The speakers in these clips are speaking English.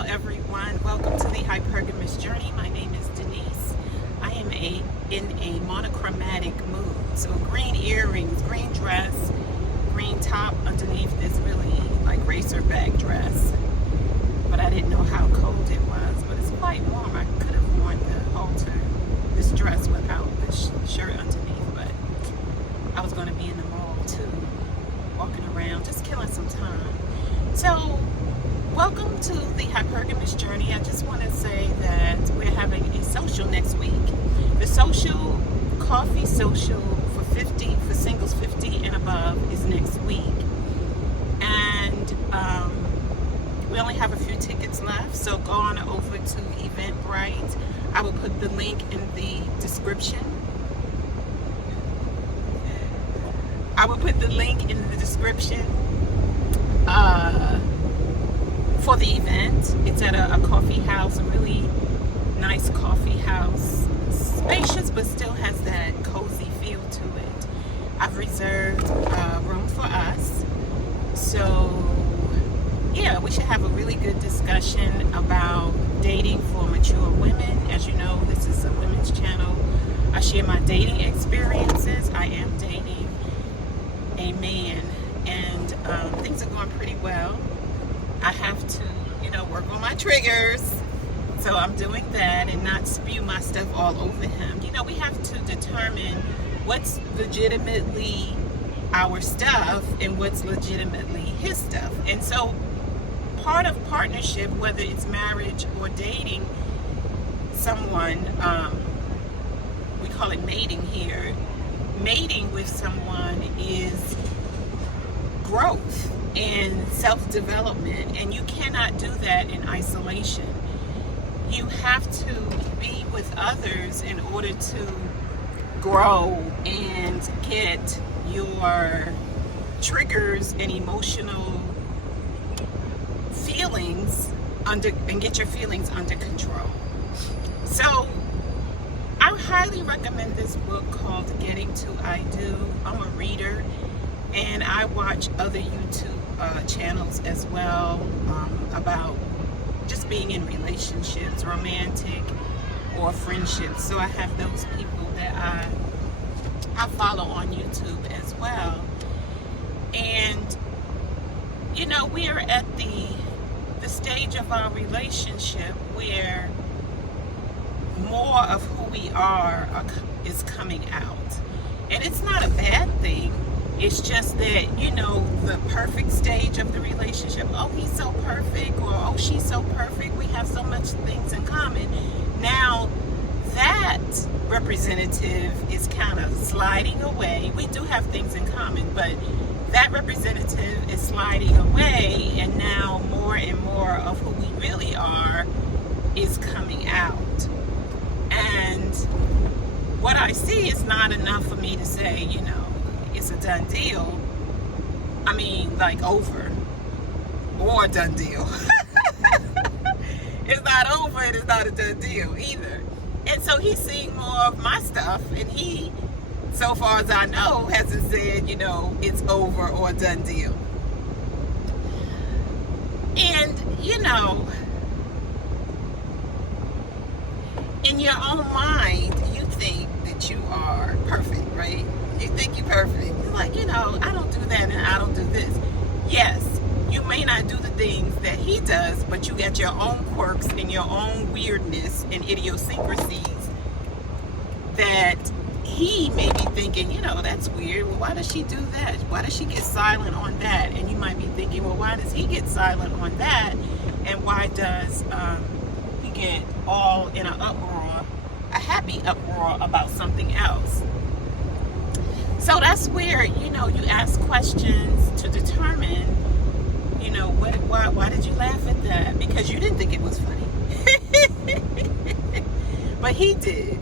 Hello everyone, welcome to the Hypergamous Journey. My name is Denise. I am in a monochromatic mood. So green earrings, green dress, green top underneath this really like racerback dress. But I didn't know how cold it was, but it's quite warm. I could have worn the halter, this dress without this shirt underneath, but I was going to be in the mall too, walking around, just killing some time. So welcome to the Hypergamous Journey. I just want to say that we're having a social next week. The social, coffee social for singles 50 and above is next week. And we only have a few tickets left, so go on over to Eventbrite. I will put the link in the description. For the event. It's at a coffee house, a really nice coffee house, spacious but still has that cozy feel to it. I've reserved room for us, so yeah, we should have a really good discussion about dating for mature women. As you know, this is a women's channel. I share my dating experiences. I am dating a man, and things are going pretty well. I have to, work on my triggers. So I'm doing that and not spew my stuff all over him. We have to determine what's legitimately our stuff and what's legitimately his stuff. And so part of partnership, whether it's marriage or dating someone, we call it mating here. Mating with someone is growth and self-development, and you cannot do that in isolation. You have to be with others in order to grow and get your triggers and emotional feelings under control. So I highly recommend this book called Getting to I Do. I'm a reader and I watch other YouTube channels as well about just being in relationships, romantic or friendships. So I have those people that I follow on YouTube as well. And we are at the stage of our relationship where more of who we are is coming out. And it's not a bad thing. It's just that, the perfect stage of the relationship, oh, he's so perfect, or oh, she's so perfect, we have so much things in common. Now, that representative is kind of sliding away. We do have things in common, but that representative is sliding away, and now more and more of who we really are is coming out. And what I see is not enough for me to say, it's a done deal. I mean, like over or a done deal. It's not over and it's not a done deal either. And so he's seeing more of my stuff, and he, so far as I know, hasn't said, it's over or a done deal. And, in your own mind, you think that you are perfect, right? You think you're perfect. You're like, I don't do that and I don't do this. Yes, you may not do the things that he does, but you got your own quirks and your own weirdness and idiosyncrasies that he may be thinking, that's weird. Well, why does she do that? Why does she get silent on that? And you might be thinking, well, why does he get silent on that? And why does he get all in an uproar, a happy uproar about something else? So that's where, you ask questions to determine, why did you laugh at that? Because you didn't think it was funny. But he did.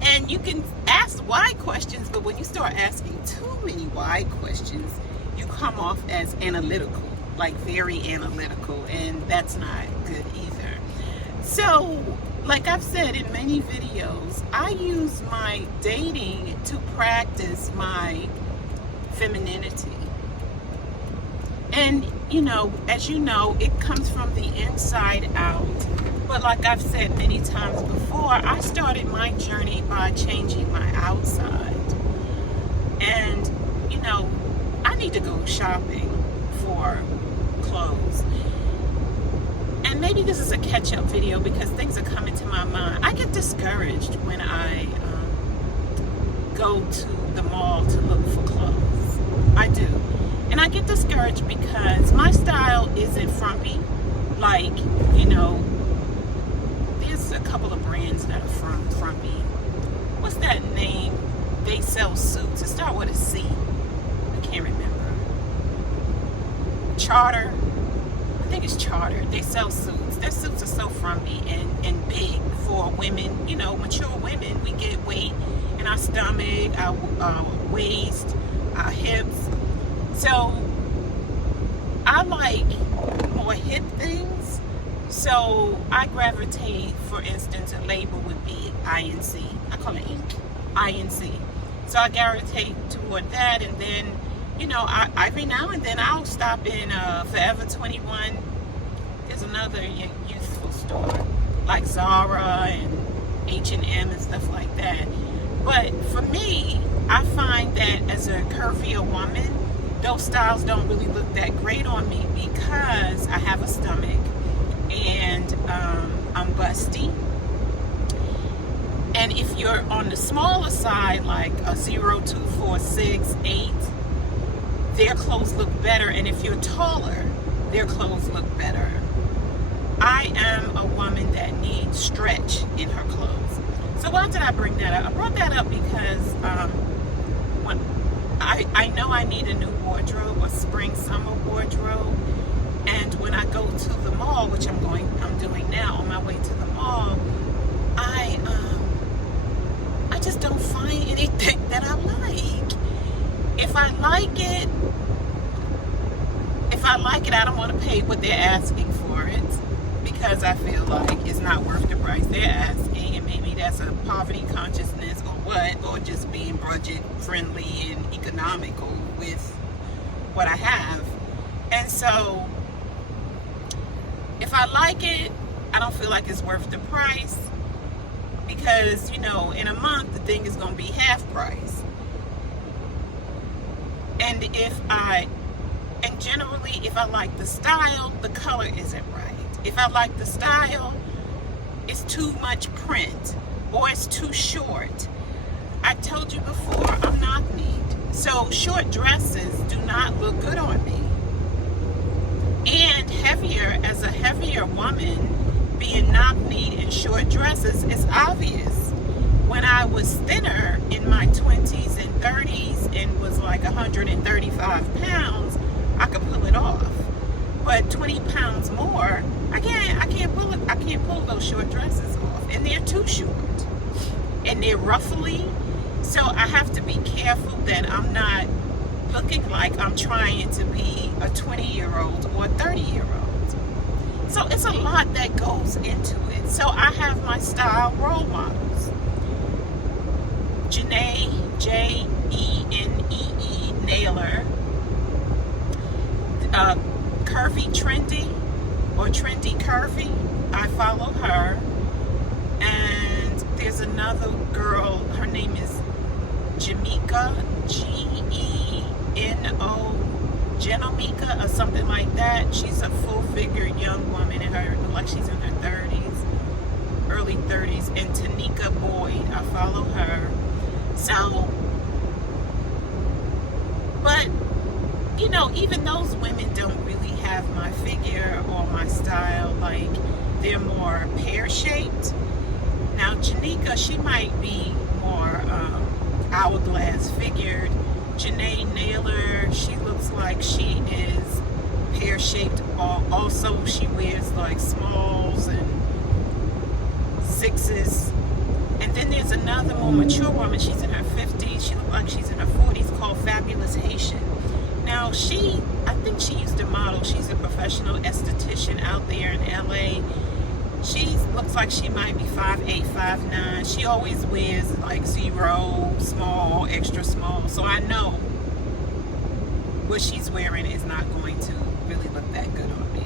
And you can ask why questions, but when you start asking too many why questions, you come off as analytical, like very analytical, and that's not good either. So, like I've said in many videos, I use my dating to practice my femininity. And, as you know, it comes from the inside out. But like I've said many times before, I started my journey by changing my outside. And, I need to go shopping for clothes. And maybe this is a catch-up video because things are coming to my mind. I get discouraged when I go to the mall to look for clothes. I do. And I get discouraged because my style isn't frumpy. Like, there's a couple of brands that are frumpy. What's that name? They sell suits. It starts with a C. I can't remember. Charter. I think it's Charter. They sell suits. Their suits are so frumpy and big for women. Mature women. We get weight in our stomach, our waist, our hips. So I like more hip things. So I gravitate, for instance, a label would be INC. I call it INC. So I gravitate toward that, and then, every now and then I'll stop in Forever 21. There's another youthful store like Zara and H&M and stuff like that. But for me, I find that as a curvier woman, those styles don't really look that great on me because I have a stomach and I'm busty. And if you're on the smaller side, like a 0, 2, 4, 6, 8, their clothes look better. And if you're taller, their clothes look better. I am a woman that needs stretch in her clothes. So why did I bring that up? I brought that up because when I know I need a new wardrobe, a spring-summer wardrobe. And when I go to the mall, which I'm doing now on my way to the mall, I just don't find anything that I like. If I like it, I don't want to pay what they're asking for it because I feel like it's not worth the price they're asking, and maybe that's a poverty consciousness or what, or just being budget friendly and economical with what I have. And so if I like it, I don't feel like it's worth the price because, in a month the thing is going to be half price. And generally, if I like the style, the color isn't right. If I like the style, it's too much print or it's too short. I told you before, I'm knock-kneed. So short dresses do not look good on me. And as a heavier woman, being knock-kneed in short dresses is obvious. When I was thinner in my 20s and 30s and was like 135 pounds, I could pull it off. But 20 pounds more, I can't pull it. I can't pull those short dresses off, and they're too short, and they're ruffly. So I have to be careful that I'm not looking like I'm trying to be a 20-year-old or a 30-year-old. So it's a lot that goes into it. So I have my style role models. Janae, Jenee Naylor, Curvy Trendy, or Trendy Curvy. I follow her. And there's another girl, her name is Jamika, Geno, Genomika or something like that. She's a full-figured young woman in her, like she's in her 30s, early 30s. And Tanika Boyd, I follow her. So, but, even those women don't really have my figure or my style. Like, they're more pear-shaped. Now, Janika, she might be more hourglass figured. Janae Naylor, she looks like she is pear-shaped. Also, she wears like smalls and sixes. And then there's another more mature woman. She's in her 50s. She looks like she's in her 40s, called Fabulous Haitian. Now, I think she used to model. She's a professional esthetician out there in LA. She looks like she might be 5'8", 5'9". She always wears like 0, small, extra small. So I know what she's wearing is not going to really look that good on me.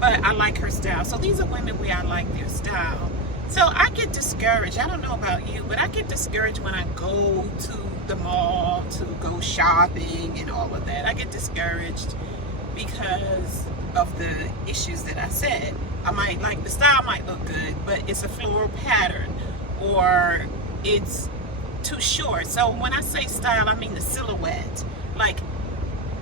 But I like her style. So these are women where I like their style. So I get discouraged. I don't know about you, but I get discouraged when I go to the mall to go shopping and all of that. I get discouraged because of the issues that I said. I might like the style might look good, but it's a floral pattern or it's too short. So when I say style, I mean the silhouette, like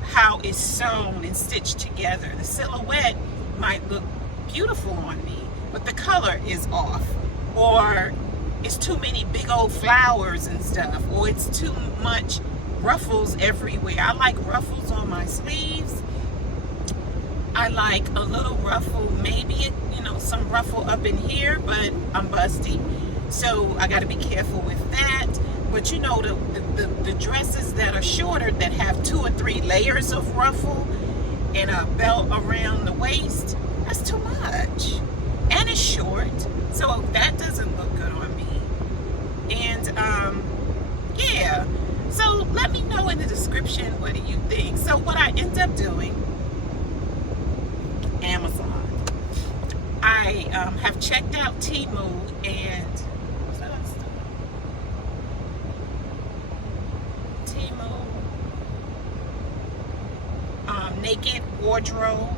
how it's sewn and stitched together. The silhouette might look beautiful on me, but the color is off, or it's too many big old flowers and stuff, or it's too much ruffles everywhere. I like ruffles on my sleeves. I like a little ruffle, maybe some ruffle up in here, but I'm busty, so I got to be careful with that. But the dresses that are shorter, that have 2 or 3 layers of ruffle and a belt around the waist, that's too much, and it's short, so that doesn't look good on me. And yeah, so let me know in the description, what do you think? So what I end up doing, Amazon. I have checked out Temu and what's that other stuff? Temu, Naked Wardrobe.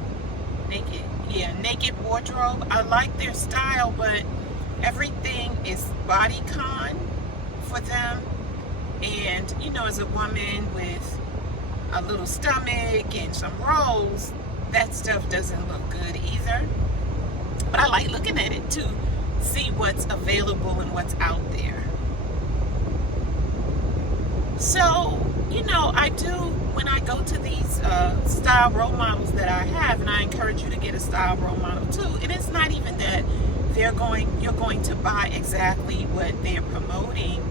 Naked Wardrobe. I like their style, but everything is bodycon for them. And as a woman with a little stomach and some rolls, that stuff doesn't look good either. But I like looking at it to see what's available and what's out there. So, I do, when I go to these style role models that I have, and I encourage you to get a style role model too, and it's not even that you're going to buy exactly what they're promoting,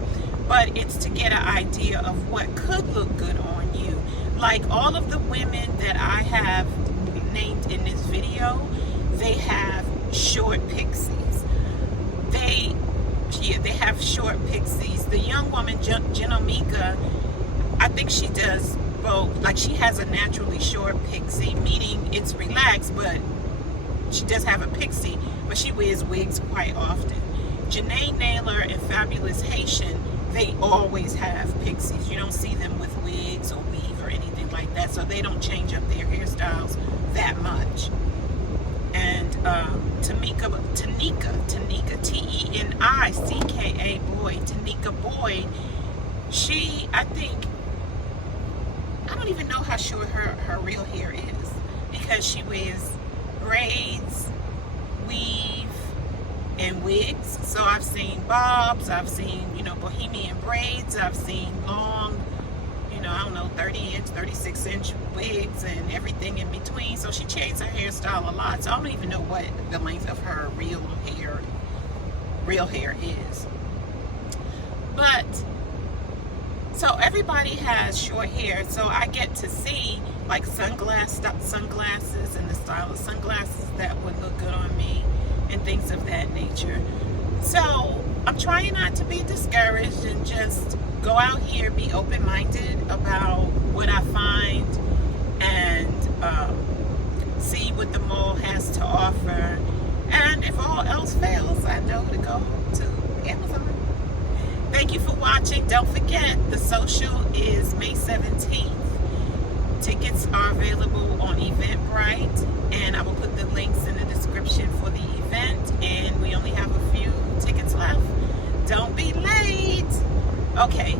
but it's to get an idea of what could look good on you. Like all of the women that I have named in this video, they have short pixies. They have short pixies. The young woman, Genomika, I think she does both. Like she has a naturally short pixie, meaning it's relaxed, but she does have a pixie, but she wears wigs quite often. Janae Naylor and Fabulous Haitian, they always have pixies. You don't see them with wigs or weave or anything like that, so they don't change up their hairstyles that much. And Tanika, T-E-N-I-C-K-A Boyd, Tanika Boyd, she, I don't even know how short her real hair is, because she wears braids, weave, and wigs. So I've seen bobs, I've seen, bohemian braids, I've seen long, 30-inch, 36-inch wigs and everything in between. So she changed her hairstyle a lot. So I don't even know what the length of her real hair is. But so everybody has short hair, so I get to see like sunglasses and the style of sunglasses that would look good on me and things of that nature. So I'm trying not to be discouraged and just go out here, be open-minded about what I find, and see what the mall has to offer. And if all else fails, I know to go to Amazon. Thank you for watching. Don't forget, the social is May 17th. Tickets are available on Eventbrite, and I will put the links in the description for the event. And we only have a few tickets left. Don't be late. Okay,